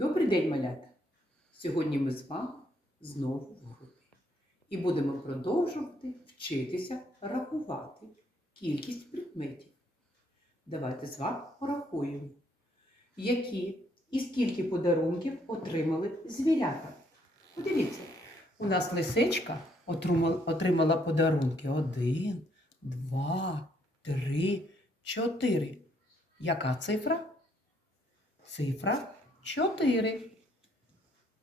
Добрий день, малята! Сьогодні ми з вами знову в групі і будемо продовжувати вчитися рахувати кількість предметів. Давайте з вами порахуємо, які і скільки подарунків отримали звірята. Подивіться, у нас лисичка отримала, подарунки один, два, три, чотири. Яка цифра? Цифра 4.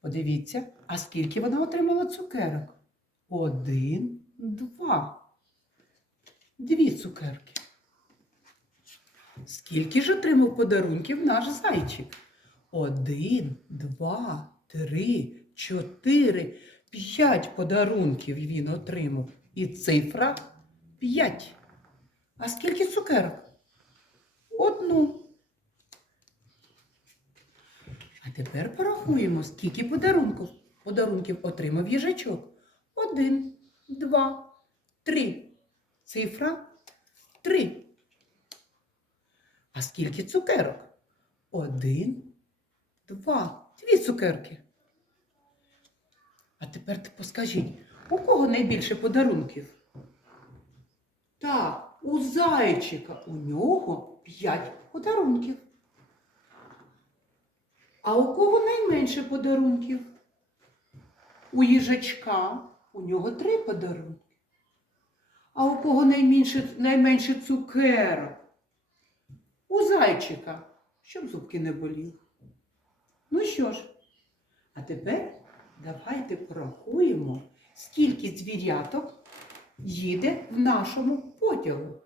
Подивіться, а скільки вона отримала цукерок? Один, два. Дві цукерки. Скільки ж отримав подарунків наш зайчик? Один, два, три, чотири, п'ять подарунків він отримав. І цифра п'ять. А скільки цукерок? Одну. А тепер порахуємо, скільки подарунків, подарунків отримав їжачок. Один, два, три. Цифра три. А скільки цукерок? Один, два, дві цукерки. А тепер ти поскажіть, у кого найбільше подарунків? Так, у зайчика. У нього п'ять подарунків. А у кого найменше подарунків? У їжачка у нього три подарунки. А у кого найменше, найменше цукерок? У зайчика, щоб зубки не боліли. Ну що ж, а тепер давайте порахуємо, скільки звіряток їде в нашому потягу.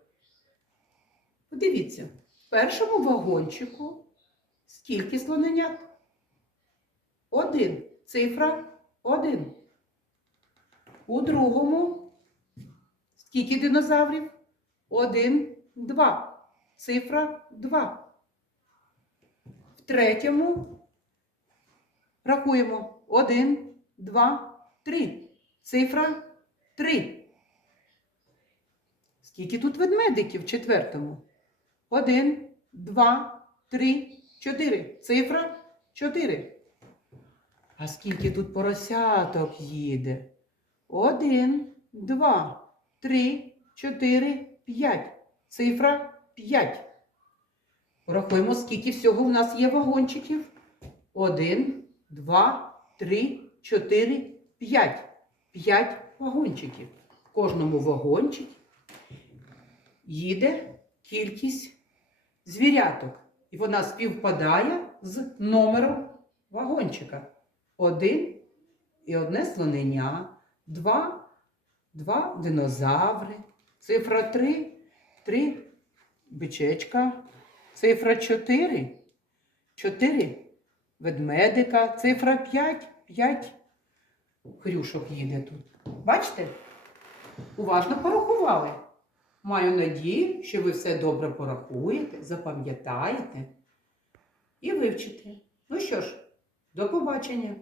Подивіться, в першому вагончику скільки слоненят? Один. Цифра один. У другому скільки динозаврів? Один, два. Цифра два. В третьому рахуємо один, два, три. Цифра три. Скільки тут ведмедиків в четвертому? Один, два, три, чотири. Цифра чотири. А скільки тут поросяток їде? Один, два, три, чотири, п'ять. Цифра п'ять. Порахуємо, скільки всього в нас є вагончиків. Один, два, три, чотири, п'ять. П'ять вагончиків. В кожному вагончику їде кількість звіряток. І вона співпадає з номером вагончика. Один і одне слоненя, два, два динозаври, цифра три, три бичечка, цифра чотири, чотири ведмедика, цифра п'ять, п'ять хрюшок їде тут. Бачите? Уважно порахували. Маю надію, що ви все добре порахуєте, запам'ятаєте і вивчите. Ну що ж, до побачення!